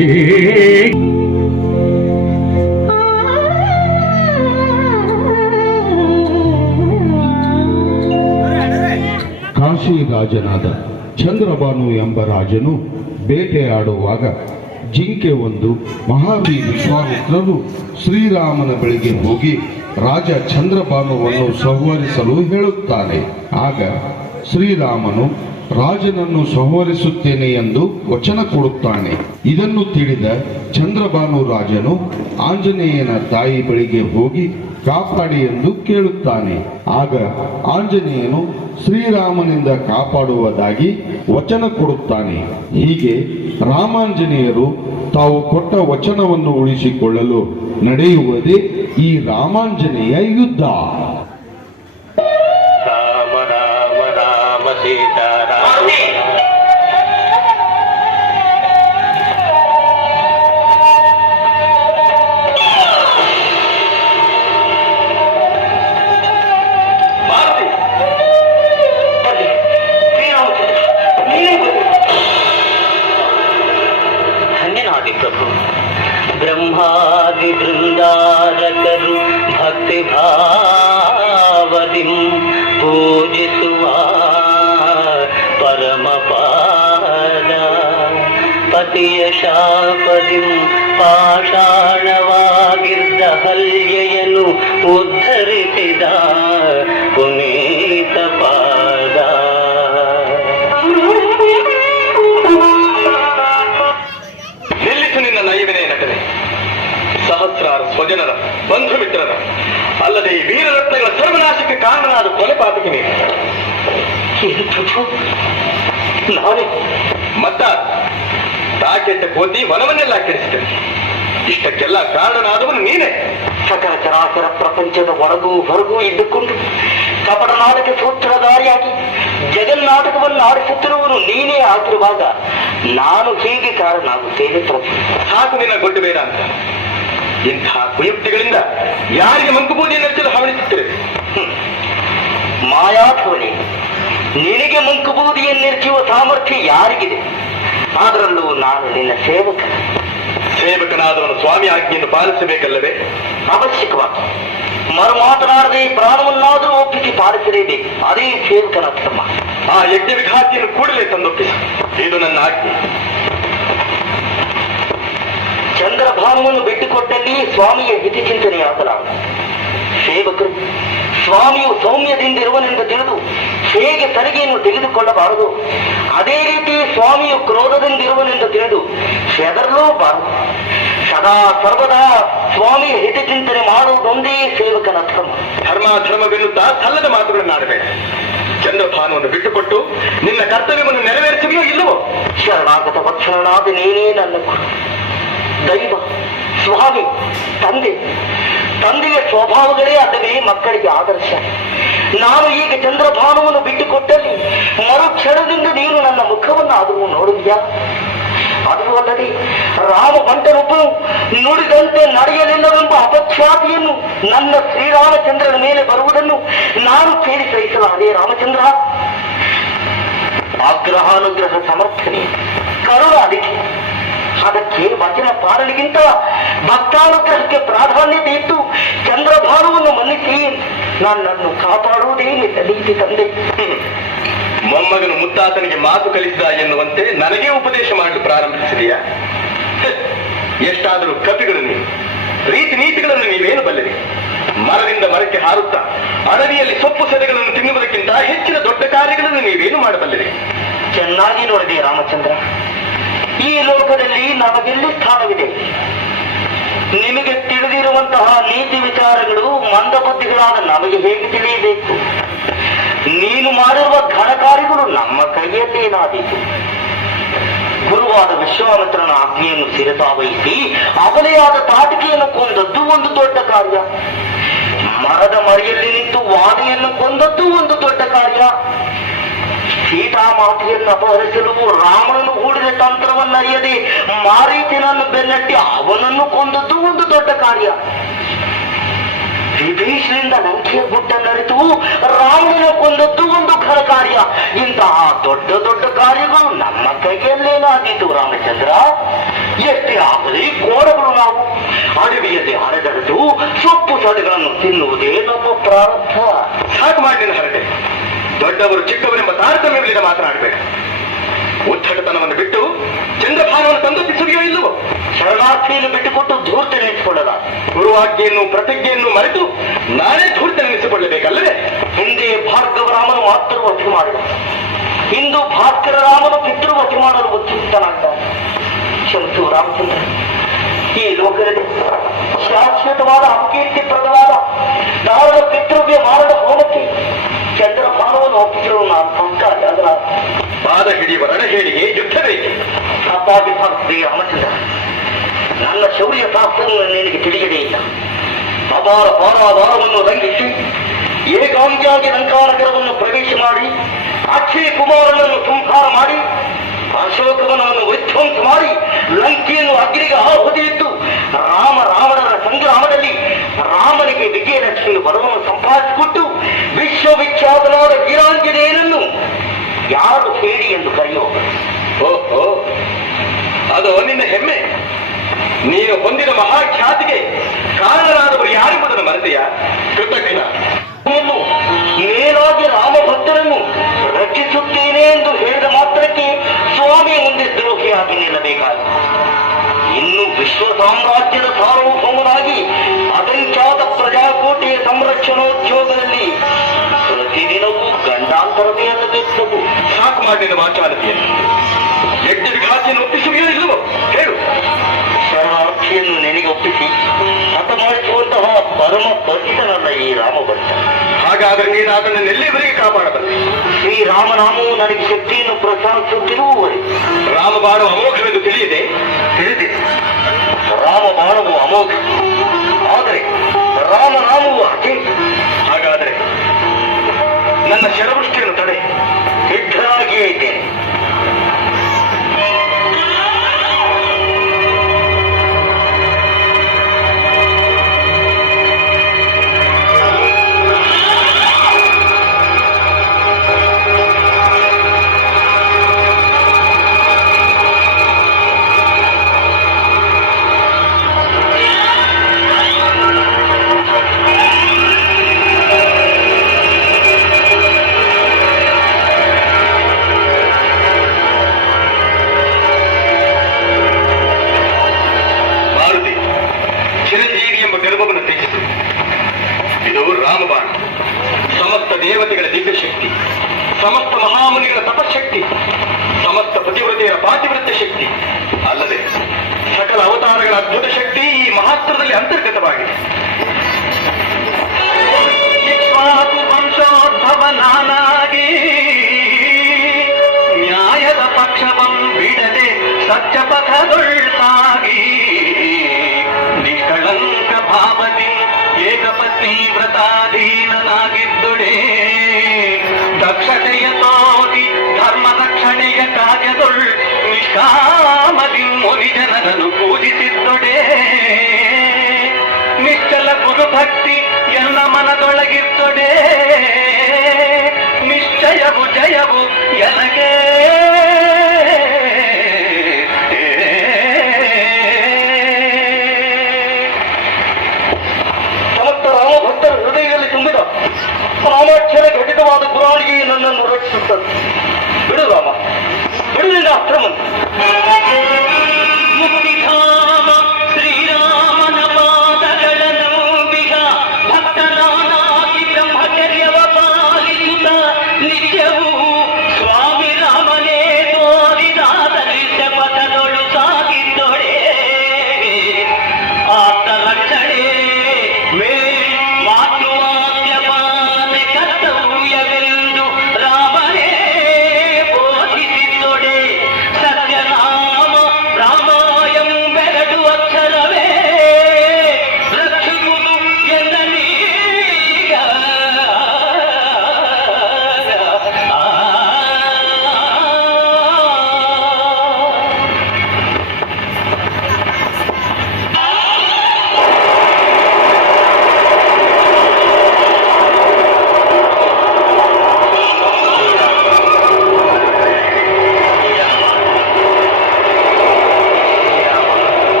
ಕಾಶಿ ರಾಜನಾದ ಚಂದ್ರಭಾನು ಎಂಬ ರಾಜನು ಬೇಟೆಯಾಡುವಾಗ ಜಿಂಕೆ ಒಂದು ಮಹಾವಿ ವಿಶ್ವಾಮಿತ್ರರು ಶ್ರೀರಾಮನ ಬಳಿಗೆ ಹೋಗಿ ರಾಜ ಚಂದ್ರಭಾನುವನ್ನು ಸಂಹರಿಸಲು ಹೇಳುತ್ತಾನೆ. ಆಗ ಶ್ರೀರಾಮನು ರಾಜನನ್ನು ಸಂಹರಿಸುತ್ತೇನೆ ಎಂದು ವಚನ ಕೊಡುತ್ತಾನೆ. ಇದನ್ನು ತಿಳಿದ ಚಂದ್ರಭಾನು ರಾಜನು ಆಂಜನೇಯನ ತಾಯಿ ಬಳಿಗೆ ಹೋಗಿ ಕಾಪಾಡಿ ಎಂದು ಕೇಳುತ್ತಾನೆ. ಆಗ ಆಂಜನೇಯನು ಶ್ರೀರಾಮನಿಂದ ಕಾಪಾಡುವುದಾಗಿ ವಚನ ಕೊಡುತ್ತಾನೆ. ಹೀಗೆ ರಾಮಾಂಜನೇಯರು ತಾವು ಕೊಟ್ಟ ವಚನವನ್ನು ಉಳಿಸಿಕೊಳ್ಳಲು ನಡೆಯುವುದೇ ಈ ರಾಮಾಂಜನೇಯ ಯುದ್ಧ. ರಾಮ ರಾಮ ರಾಮ ಸೀತಾರಾಮ. ಪ್ರಭು ಬ್ರಹ್ಮಾದಿ ಬೃಂದಾರಕರು ಭಕ್ತಿ ಭಾವದಿಂ ಪೂಜಿಸುವ ಪರಮ ಪಾದ ಪತಿಯ ಶಾಪದಿಂ ಪಾಷಾಣವಾಗಿದ್ದ ಹಲ್ಯೆಯನ್ನು ಉದ್ಧರಿಸಿದ ಪುನೀತ ಪಾದ. ಸಹಸ್ರಾರು ಸ್ವಜನರ ಬಂಧು ಮಿತ್ರರ ಅಲ್ಲದೆ ಈ ವೀರರತ್ನಗಳ ಸರ್ವನಾಶಕ್ಕೆ ಕಾರಣನಾದ ಕೊಲೆ ಪಾತಕಿ ನೀನು. ನಾನೇ ಮತ್ತ ತಾಕೆಟ್ಟ ಕೋತಿ ವನವನ್ನೆಲ್ಲ ಕೆಡಿಸಿದೆ. ಇಷ್ಟಕ್ಕೆಲ್ಲ ಕಾರಣನಾದವನು ನೀನೇ. ಸಕಲ ಚರಾಚರ ಪ್ರಪಂಚದ ಒಳಗೂ ಹೊರಗೂ ಇದ್ದುಕೊಂಡು ಕಪಟ ನಾಟಕ ಸೂತ್ರಧಾರಿಯಾಗಿ ಜಗನ್ನಾಟಕವನ್ನು ಆಡಿಸುತ್ತಿರುವನು ನೀನೇ ಆಗಿರುವಾಗ ನಾನು ಹೇಗೆ ಕಾರಣನಾಗುತ್ತೇನೆ ಪ್ರಭು? ಸಾಕು ನಿನ್ನ ಗೊಡ್ಡು ಬೇಡ ಅಂತ. ಇಂಥ ಕುಯುಕ್ತಿಗಳಿಂದ ಯಾರಿಗೆ ಮಂಕುಬೂದಿಯನ್ನೆಚ್ಚಲು ಹವಣಿಸುತ್ತಿದೆ? ಮಾಯಾಧವನಿ, ನಿನಗೆ ಮಂಕುಬೂದಿಯನ್ನೆರಚುವ ಸಾಮರ್ಥ್ಯ ಯಾರಿಗಿದೆ? ಅದರಲ್ಲೂ ನಾನು ನಿನ್ನ ಸೇವಕನಾದವನು ಸ್ವಾಮಿ ಆಜ್ಞೆಯನ್ನು ಪಾಲಿಸಬೇಕಲ್ಲವೇ? ಅವಶ್ಯಕವಾಗಿ ಮಾತನಾಡದೆ ಪ್ರಾಣವನ್ನಾದರೂ ಒಪ್ಪಿಸಿ ಪಾಲಿಸಲೇಬೇಕು. ಅದೇ ಸೇವಕನ ಧರ್ಮ. ಆ ಯಜ್ಞ ವಿಘಾತಿಯನ್ನು ಕೂಡಲೇ ತಂದೊಪ್ಪಿಸಿ. ಇದು ನನ್ನ ಆಜ್ಞೆ. ಚಂದ್ರಭಾನುವನ್ನು ಬಿಟ್ಟುಕೊಟ್ಟಲ್ಲಿ ಸ್ವಾಮಿಯ ಹಿತಚಿಂತನೆಯಾಗಲಾರದು. ಸೇವಕರು ಸ್ವಾಮಿಯು ಸೌಮ್ಯದಿಂದಿರುವನೆಂದು ತಿಳಿದು ಹೇಗೆ ಸರಿಗೆಯನ್ನು ತೆಗೆದುಕೊಳ್ಳಬಾರದು, ಅದೇ ರೀತಿ ಸ್ವಾಮಿಯು ಕ್ರೋಧದಿಂದಿರುವನೆಂದು ತಿಳಿದು ಹೆದರಲೂಬಾರದು. ಸದಾ ಸರ್ವದಾ ಸ್ವಾಮಿಯ ಹಿತಚಿಂತನೆ ಮಾಡುವುದೊಂದೇ ಸೇವಕನ ಧರ್ಮ. ಧರ್ಮವೆನ್ನುತ್ತಾ ಸಲ್ಲದ ಮಾತುಗಳನ್ನಾಡಬೇಡ. ಚಂದ್ರಭಾನುವನ್ನು ಬಿಟ್ಟುಕೊಟ್ಟು ನಿನ್ನ ಕರ್ತವ್ಯವನ್ನು ನೆರವೇರಿಸುವೆಯೋ ಇಲ್ಲವೋ? ಶರಣಾಗತ ವತ್ಸಲನಾದ ನೀನೇ ನನ್ನ ಗುರು, ದೈವ, ಸ್ವಾಮಿ, ತಂದೆಯ ಸ್ವಭಾವಗಳೇ ಅಲ್ಲವೇ ಮಕ್ಕಳಿಗೆ ಆದರ್ಶ. ನಾನು ಈಗ ಚಂದ್ರಭಾನುವನ್ನು ಬಿಟ್ಟುಕೊಟ್ಟಲ್ಲಿ ಮರುಕ್ಷಣದಿಂದ ನೀನು ನನ್ನ ಮುಖವನ್ನಾದರೂ ನೋಡಿದ್ಯಾ? ಅದು ಅಲ್ಲದೆ ರಾಮ ಬಂಟನೊಬ್ಬನು ನುಡಿದಂತೆ ನಡೆಯಲಿಲ್ಲವೆಂಬ ಅಪಖ್ಯಾತಿಯನ್ನು ನನ್ನ ಶ್ರೀರಾಮಚಂದ್ರನ ಮೇಲೆ ಬರುವುದನ್ನು ನಾನು ಕೇಳಿ ಸಹಿಸಲಾರೆ. ರಾಮಚಂದ್ರ, ಆಗ್ರಹಾನುಗ್ರಹ ಸಮರ್ಥನೆ ಕರುಣ ಅದಕ್ಕೆ ವಚನ ಪಾಲನೆಗಿಂತ ಭಕ್ತಾನುಗ್ರಹಕ್ಕೆ ಪ್ರಾಧಾನ್ಯತೆ ಇತ್ತು. ಚಂದ್ರಭಾನುವನ್ನು ಮನ್ನಿಸಿ ನನ್ನನ್ನು ಕಾಪಾಡುವುದೇ ನಿನ್ನ ನೀತಿ ತಂದೆ. ಮೊಮ್ಮಗನು ಮುತ್ತಾತನಿಗೆ ಮಾತು ಕಲಿಸಿದ ಎನ್ನುವಂತೆ ನನಗೆ ಉಪದೇಶ ಮಾಡಲು ಪ್ರಾರಂಭಿಸಿದೆಯಾ? ಎಷ್ಟಾದರೂ ಕಪಿಗಳು ನೀವು, ರೀತಿ ನೀತಿಗಳನ್ನು ನೀವೇನು ಬಲ್ಲಿರಿ? ಮರದಿಂದ ಮರಕ್ಕೆ ಹಾರುತ್ತಾ ಅಡವಿಯಲ್ಲಿ ಸೊಪ್ಪು ಸೆದೆಗಳನ್ನು ತಿನ್ನುವುದಕ್ಕಿಂತ ಹೆಚ್ಚಿನ ದೊಡ್ಡ ಕಾರ್ಯಗಳನ್ನು ನೀವೇನು ಮಾಡಬಲ್ಲಿರಿ? ಚೆನ್ನಾಗಿ ನೋಡಿದೆ ರಾಮಚಂದ್ರ. ಈ ಲೋಕದಲ್ಲಿ ನಮಗೆಲ್ಲಿ ಸ್ಥಾನವಿದೆ? ನಿಮಗೆ ತಿಳಿದಿರುವಂತಹ ನೀತಿ ವಿಚಾರಗಳು ಮಂದಬುದ್ಧಿಗಳಾದ ನಮಗೆ ಹೇಗೆ ತಿಳಿಯಬೇಕು? ನೀನು ಮಾಡಿರುವ ಘನಕಾರ್ಯಗಳು ನಮ್ಮ ಕೈಯಲ್ಲೇನಾದೀತು. ಗುರುವಾದ ವಿಶ್ವಾಮಿತ್ರನ ಆಜ್ಞೆಯನ್ನು ಶಿರಸಾವಹಿಸಿ ಅಬಲೆಯಾದ ತಾಟಿಕೆಯನ್ನು ಕೊಂದದ್ದು ಒಂದು ದೊಡ್ಡ ಕಾರ್ಯ. ಮರದ ಮರೆಯಲ್ಲಿ ನಿಂತು ವಾದಿಯನ್ನು ಕೊಂದದ್ದು ಒಂದು ದೊಡ್ಡ ಕಾರ್ಯ. ಸೀತಾಮಾತೆಯನ್ನು ಅಪಹರಿಸಲು ರಾಮನನ್ನು ಹೂಡಿದ ತಂತ್ರವನ್ನು ಅರಿಯದೆ ಮಾರೀಚನನ್ನು ಬೆನ್ನಟ್ಟಿ ಅವನನ್ನು ಕೊಂದದ್ದು ಒಂದು ದೊಡ್ಡ ಕಾರ್ಯ. ವಿಭೀಷಣದಿಂದ ಲಂಕೆಯ ಗುಟ್ಟನ್ನರಿತು ರಾಮನನ್ನು ಕೊಂದದ್ದು ಒಂದು ಘನ ಕಾರ್ಯ. ಕಾರ್ಯ. ಇಂತಹ ದೊಡ್ಡ ದೊಡ್ಡ ಕಾರ್ಯಗಳು ನಮ್ಮ ಕೈಯಲ್ಲೇನಾದೀತು ರಾಮಚಂದ್ರ. ಎಷ್ಟೇ ಆಗಲಿ ಕೋಡಗಳು ನಾವು ಅಡವಿಯಲ್ಲಿ ಹರಿದರೆದು ಸೊಪ್ಪು ಸೊಡೆಗಳನ್ನು ತಿನ್ನುವುದೇ ನಮ್ಮ ಪ್ರಾರಂಭ. ಸಾಕು ಮಾಡಿದ ಹರಟೆ. ದೊಡ್ಡವರು ಚಿಕ್ಕವರೆಂಬ ತಾರತಮ್ಯವಿಲ್ಲದೆ ಮಾತನಾಡಬೇಡ. ಉಚ್ಚಟತನವನ್ನು ಬಿಟ್ಟು ಚಂದ್ರಭಾನವನ್ನು ತಂದೊಪ್ಪಿಸುವೆಯೋ ಇಲ್ಲವೋ? ಶರಣಾರ್ಥಿಯನ್ನು ಬಿಟ್ಟುಕೊಟ್ಟು ಧೂರ್ತ ನೆನೆಸಿಕೊಳ್ಳಲ್ಲ. ಗುರುವಾಜ್ಞೆಯನ್ನು ಪ್ರತಿಜ್ಞೆಯನ್ನು ಮರೆತು ನಾನೇ ಧೂರ್ತ ನೆನೆಸಿಕೊಳ್ಳಬೇಕಲ್ಲವೇ? ಹಿಂದೆ ಭಾರ್ಗವರಾಮನು ಮಾತೃವಧಿ ಮಾಡಿದ. ಇಂದು ಭಾಸ್ಕರ ರಾಮನು ಪಿತೃವಧಿ ಮಾಡಲು ಉದ್ಯುಕ್ತನಾಗ್ತಾನೆ. ಕ್ಷಮಿಸು ರಾಮಚಂದ್ರ, ಈ ಲೋಕದಲ್ಲಿ ಶಾಶ್ವತವಾದ ಅಪಕೀರ್ತಿಪ್ರದವಾದ ನಾರದ ಪಿತೃವ್ಯ ಮಾಡದ ಹೋಮಕ್ಕೆ ಚಂದ್ರಭಾನವನ್ನು ಒಪ್ಪಿಸಲು ನಾನು ಸಂಸ್ಕಾರಿ ಅದರ ಪಾದ ಹಿಡಿಯುವ ರಣಹೇಳಿಗೆ ಯುದ್ಧ ಬೇಕೆ. ಅಪಾದಿ ಭಕ್ತಿ ರಾಮಚಂದ್ರ, ನನ್ನ ಶೌರ್ಯ ಶಾಸ್ತ್ರವನ್ನು ನಿನಗೆ ತಿಳಿಯದೇ ಇಲ್ಲ. ಅಪಾರ ಪಾರಾವಾರವನ್ನು ರಂಗಿಸಿ ಏಕಾಂಗಿಯಾಗಿ ಲಂಕಾನಗರವನ್ನು ಪ್ರವೇಶ ಮಾಡಿ ಅಕ್ಷಯ ಕುಮಾರನನ್ನು ಸಂಹಾರ ಮಾಡಿ ಅಶೋಕವನವನ್ನು ವಿಧ್ವಂಸ ಮಾಡಿ ಲಂಕೆಯನ್ನು ಅಗ್ನಿಗೆ ಆಹುತಿಯಿಟ್ಟು ರಾವಣರ ಸಂಗ್ರಾಮದಲ್ಲಿ ರಾಮನಿಗೆ ವಿಜಯಲಕ್ಷ್ಮಿ ವರವನ್ನು ಸಂಪಾದಿಸಿಕೊಟ್ಟು ವಿಶ್ವವಿಖ್ಯಾತನಾದ ವೀರಾಂಜನೇಯನನ್ನು ಯಾರು ಹೇಳಿ ಎಂದು ಕರೆಯುವರು? ಓಹೋ, ಅದು ನಿನ್ನ ಹೆಮ್ಮೆ. ನೀನು ಹೊಂದಿದ ಮಹಾಖ್ಯಾತಿಗೆ ಕಾರಣರಾದವರು ಯಾರೆಂಬುದನ್ನು ಮರೆತೆಯಾ? ಕೃತಜ್ಞ. ನೇರಾಗಿ ರಾಮಭಕ್ತರನ್ನು ರಕ್ಷಿಸುತ್ತೇನೆ ಎಂದು ಹೇಳಿದ ಮಾತ್ರಕ್ಕೆ ಸ್ವಾಮಿ ಮುಂದೆ ದ್ರೋಹಿಯಾಗಿ ನಿಲ್ಲಬೇಕಾಗಿದೆ. ಇನ್ನು ವಿಶ್ವ ಸಾಮ್ರಾಜ್ಯದ ಸಾರ್ವಭೌಮನಾಗಿ ಅಸಂಖ್ಯಾತ ಪ್ರಜಾಕೋಟೆಯ ಸಂರಕ್ಷಣೋದ್ಯೋಗದಲ್ಲಿ ಪ್ರತಿದಿನವೂ ಗಂಡಾಂತರವೇ ಅನ್ನಬೇಕು. ಸಾಕು ಮಾಡಿದ ವಾಚಾಲತೆಯನ್ನು ಯಜ್ಞ ವಿಘಾತಿಯನ್ನು ಒಪ್ಪಿಸುವೆಯೋ ಇಲ್ಲವೋ ಹೇಳು. ಶರಣಾರ್ಥಿಯನ್ನು ನಿನಗೆ ಒಪ್ಪಿಸಿ ಹತ ಮಾಡಿಸುವಂತಹ ಪರಮ ಪತಿತನಲ್ಲ ಈ ರಾಮಭಟ್ಟ. ಹಾಗಾದರೆ ನೀನು ಅದನ್ನು ಎಲ್ಲಿವರೆಗೆ ಕಾಪಾಡಬಲ್ಲೆ? ಶ್ರೀರಾಮನಾಮವು ನನಗೆ ಶಕ್ತಿಯನ್ನು ಪ್ರಸಾದಿಸುತ್ತಿರುವವರೆಗೆ. ರಾಮಬಾಣ ಅಮೋಘವೆಂದು ತಿಳಿದಿದೆ. ರಾಮಬಾಣವು ಅಮೋಘ, ಆದರೆ ರಾಮನಾಮವು ಅತಿ. ಹಾಗಾದರೆ ನನ್ನ ಶರವೃಷ್ಟಿಯನ್ನು ತಡೆ, ಸಿದ್ಧರಾಗಿಯೇ ಇದ್ದೇನೆ. ಸಮಸ್ತ ದೇವತೆಗಳ ದಿವ್ಯಶಕ್ತಿ, ಸಮಸ್ತ ಮಹಾಮುನಿಗಳ ತಪಶಕ್ತಿ, ಸಮಸ್ತ ಪತಿವ್ರತೆಯರ ಪಾತಿವ್ರತ್ಯ ಶಕ್ತಿ ಅಲ್ಲದೆ ಸಕಲ ಅವತಾರಗಳ ಅದ್ಭುತ ಶಕ್ತಿ ಈ ಮಹಾಸ್ತ್ರದಲ್ಲಿ ಅಂತರ್ಗತವಾಗಿದೆ. ವಂಶೋದ್ಭವನಾಗಿ ನ್ಯಾಯದ ಪಕ್ಷವನ್ನು ಬಿಡದೆ ಸತ್ಯ ಪಥದೊಳ್ತಾಗಿ ನಿಷ್ಕಳಂಕ ಭಾವದಿ ಏಕಪತ್ನಿ ವ್ರತಾಧೀನನಾಗಿದ್ದುಡೆ ದಕ್ಷತೆಯ ತೋರಿ ಧರ್ಮ ರಕ್ಷಣೆಯ ಕಾರ್ಯದೊಳ್ ನಿಷ್ಕಾಮದಿ ಮುನಿ ಜನರನ್ನು ಪೂಜಿಸಿದ್ದುಡೆ ನಿಶ್ಚಲ ಗುರುಭಕ್ತಿ ಎನ್ನ ಮನದೊಳಗಿದ್ದುಡೆ ನಿಶ್ಚಯವು ಜಯವು ಎನಗೆ ಹೃದಯದಲ್ಲಿ ತುಂಬಿದ ಸಾಮರ್ಥ್ಯದ ಘಟಿತವಾದ ಪುರಾಣಿಗೆ ನನ್ನನ್ನು ರಕ್ಷಿಸುತ್ತದೆ. ಬಿಡು ರಾಮ, ಬಿಡು ನಿನ್ನ ಅಕ್ರಮವನ್ನು. ಮುಕ್ತಿಧಾಮ ಶ್ರೀರಾಮನ ಪಾದಗಳನ್ನು ಬಿಹ ಭಕ್ತನಾಗಿ ಬ್ರಹ್ಮಚರ್ಯವ ಪಾಲಿಸುತ್ತ ನಿತ್ಯವೂ ಸ್ವಾಮಿ ರಾಮನೇ ತೋರಿದಾದರಿಸ ಪಥದೊಳು ಸಾಗಿದ್ದೊಡೆ ಆತ ರಕ್ಷಣೆ ಮಾತೃವಾಕ್ಯಪಾನೆ ಕರ್ತವ್ಯವೆಂದು ರಾಮನೇ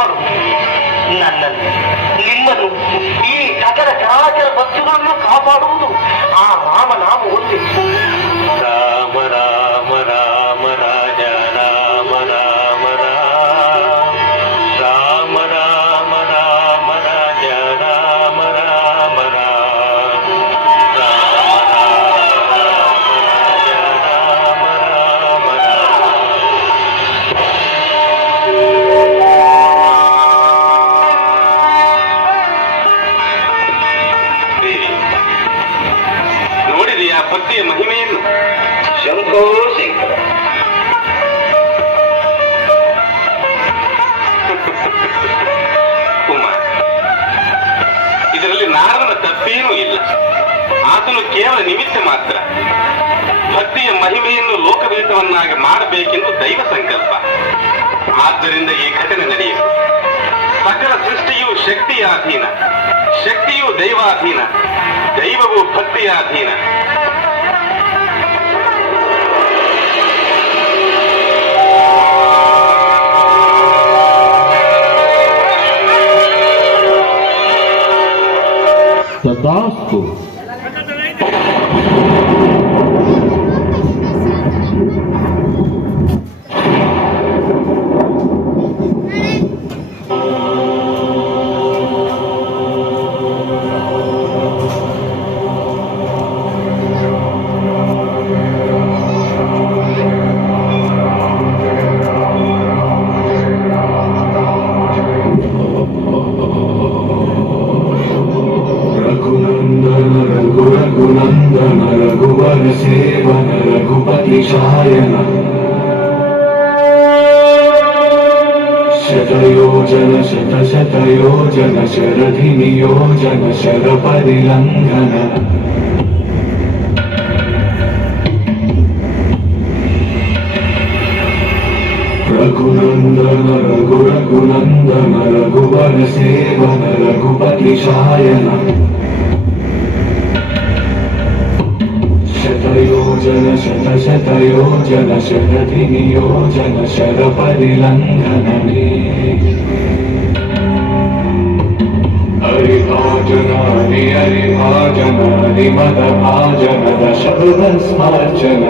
ಕಾಪಾಡು. ನನ್ನನ್ನು, ನಿಮ್ಮನ್ನು, ಈ ಸಕಲ ಚರಾಚರ ವಸ್ತುಗಳನ್ನು ಕಾಪಾಡುವುದು ಆ ರಾಮನಾಮ ಒಂದೇ. ರಾಮ ರಾಮ ರಾಮ ರಾಜ ರಾಮ ರಾಮ ರಾಮ ರಾಮ ರಾಮ ರಾಮ ರಾಜ ರಾಮ ರಾಮ ರಾಮ ರಾಮ ರಾಜ ರಾಮ ರಾಮ ನೋಡಿದೆಯಾ ಪತಿಯ ಮಹಿಮೆಯನ್ನು? ಶಂಭೋ ಶಂಕರ. ಉಮ್ಮ, ಇದರಲ್ಲಿ ನಾರದನ ತಪ್ಪೇನೂ ಇಲ್ಲ. ಆತನು ಕೇವಲ ನಿಮಿತ್ತ ಮಾತ್ರ. ಭಕ್ತಿಯ ಮಹಿಮೆಯನ್ನು ಲೋಕವಿಹಿತವನ್ನಾಗಿ ಮಾಡಬೇಕೆಂದು ದೈವ ಸಂಕಲ್ಪ. ಆದ್ದರಿಂದ ಈ ಘಟನೆ ನಡೆಯಿತು. ಸಕಲ ಸೃಷ್ಟಿಯು ಶಕ್ತಿಯ ಅಧೀನ, ಶಕ್ತಿಯು ದೈವಾಧೀನ, ದೈವವು ಭಕ್ತಿಯ ಅಧೀನ. ತಥಾಸ್ತು. रघुनंदन रघुवर सेवन रघुपति शायन शतयोजन शत शतयोजन शरधि नियोजन शर परिलंघन रघुनंदन रघुनंदन रघुवर सेवन रघुपति शायन शतयोजन शत शतयोजन शरधि नियोजन शर परिलंघन हरिभाजन हरिभाजन हरिमद भाजन दशभुवन स्मार्जन